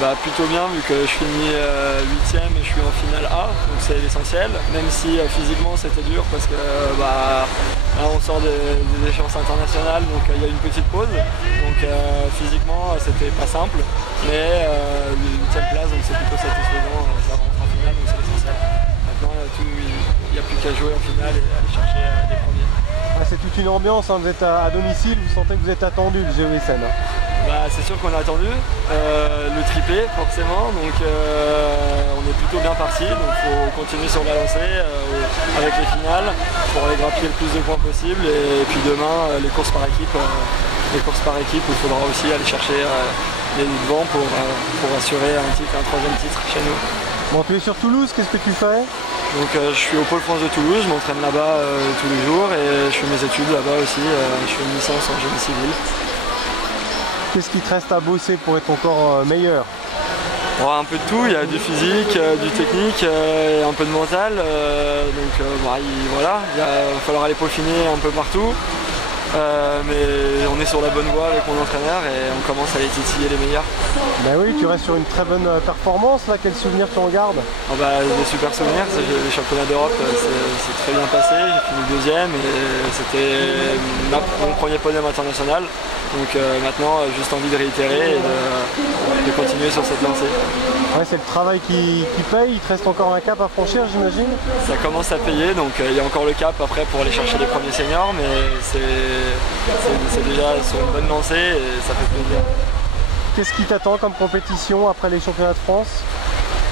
Bah plutôt bien vu que je finis 8ème et je suis en finale A, donc c'est l'essentiel, même si physiquement c'était dur parce que là on sort des échéances internationales, donc il y a une petite pause, donc physiquement c'était pas simple, mais le 8ème place, donc c'est plutôt satisfaisant, ça rentre en finale, donc c'est l'essentiel. Maintenant il n'y a plus qu'à jouer en finale et aller chercher les premiers. Ah, c'est toute une ambiance, hein. Vous êtes à domicile, vous sentez que vous êtes attendu, le GESN. Bah, c'est sûr qu'on a attendu, le triplé forcément, donc on est plutôt bien parti, donc il faut continuer sur la lancée avec les finales pour aller grappiller le plus de points possible, et puis demain les courses par équipe où il faudra aussi aller chercher les devants pour assurer un troisième titre chez nous. Bon, tu es sur Toulouse, qu'est-ce que tu fais? Donc je suis au Pôle France de Toulouse, je m'entraîne là-bas tous les jours et je fais mes études là-bas aussi, je fais une licence en génie civil. Qu'est-ce qui te reste à bosser pour être encore meilleur? Un peu de tout, il y a du physique, du technique, et un peu de mental, donc voilà, il va falloir aller peaufiner un peu partout. Mais on est sur la bonne voie avec mon entraîneur et on commence à aller titiller les meilleurs. Ben oui, tu restes sur une très bonne performance là, quel souvenir tu en gardes? Des super souvenirs, les championnats d'Europe c'est très bien passé, j'ai fini deuxième et c'était mon premier podium international. Donc maintenant juste envie de réitérer et de continuer sur cette lancée. Ouais, c'est le travail qui paye, il te reste encore un cap à franchir j'imagine? Ça commence à payer, donc il y a encore le cap après pour aller chercher les premiers seniors, mais c'est déjà sur une bonne lancée et ça fait plaisir. Qu'est-ce qui t'attend comme compétition après les championnats de France?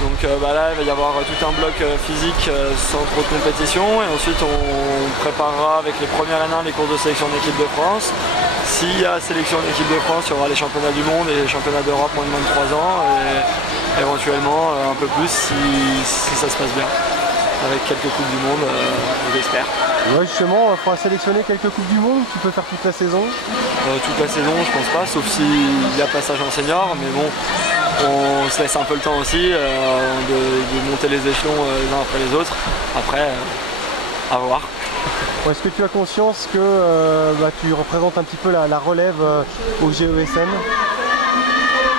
Donc là il va y avoir tout un bloc physique sans trop de compétition et ensuite on préparera avec les premières N1 les courses de sélection d'équipe de France. S'il y a sélection d'équipe de France, il y aura les championnats du monde et les championnats d'Europe moins de 3 ans et éventuellement un peu plus si ça se passe bien. Avec quelques coupes du monde, j'espère. Ouais, justement, il faudra sélectionner quelques coupes du monde, tu peux faire toute la saison? Toute la saison, je pense pas, sauf s'il y a passage en senior, mais bon, on se laisse un peu le temps aussi de monter les échelons les uns après les autres. Après, à voir. Est-ce que tu as conscience que tu représentes un petit peu la relève au GESN?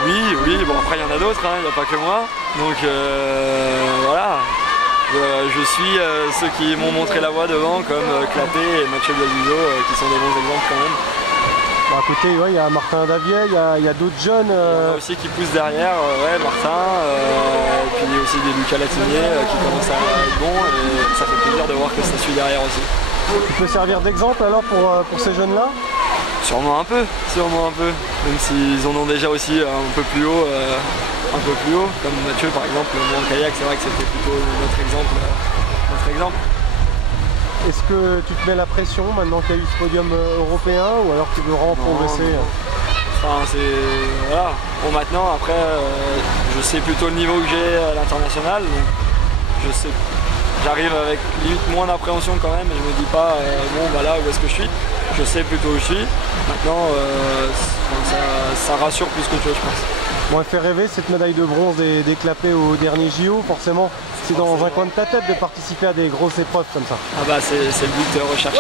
Oui, bon après il y en a d'autres, il n'y a pas que moi, donc voilà. Je suis ceux qui m'ont montré la voie devant, comme Clapé et Mathieu Biabiso, qui sont des bons exemples quand même. Bon, à côté, il y a Martin Davier, il y a d'autres jeunes. Il y en a aussi qui poussent derrière, Martin, et puis aussi des Lucas Latinier qui commencent à être bons, et ça fait plaisir de voir que ça suit derrière aussi. Tu peux servir d'exemple alors pour ces jeunes-là? Sûrement un peu, même s'ils en ont déjà aussi un peu plus haut, comme Mathieu par exemple, moi en kayak c'est vrai que c'était plutôt notre exemple. Est-ce que tu te mets la pression maintenant qu'il y a eu ce podium européen ou alors tu veux vraiment progresser? Enfin voilà, bon maintenant après je sais plutôt le niveau que j'ai à l'international, donc je sais. J'arrive avec limite moins d'appréhension quand même et je me dis pas là où est-ce que je suis. Je sais plutôt où je suis. Maintenant ça rassure plus que tu veux je pense. Bon, elle fait rêver cette médaille de bronze des Clapés au dernier JO, forcément c'est dans un coin de ta tête de participer à des grosses épreuves comme ça. C'est le but recherché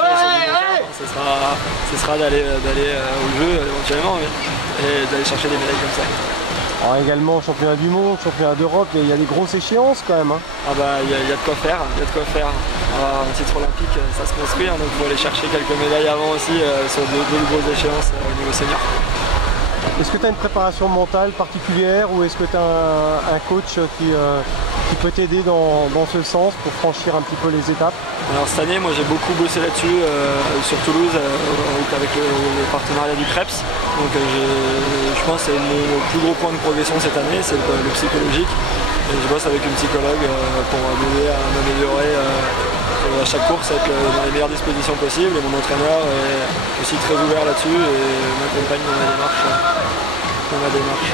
ce sera d'aller au jeu éventuellement et d'aller chercher des médailles comme ça. Alors également championnat du monde, championnat d'Europe, il y a des grosses échéances quand même. Il y a de quoi faire, un titre olympique ça se construit, donc il faut aller chercher quelques médailles avant aussi sur de grosses échéances au niveau senior. Est-ce que tu as une préparation mentale particulière ou est-ce que tu as un coach qui peut t'aider dans ce sens pour franchir un petit peu les étapes? Alors cette année, moi j'ai beaucoup bossé là-dessus sur Toulouse avec le partenariat du Krebs. Donc je pense que c'est mon plus gros point de progression cette année, c'est le psychologique. Et je bosse avec une psychologue pour m'aider à m'améliorer à chaque course, être dans les meilleures dispositions possibles. Et mon entraîneur est aussi très ouvert là-dessus et m'accompagne dans ma démarche.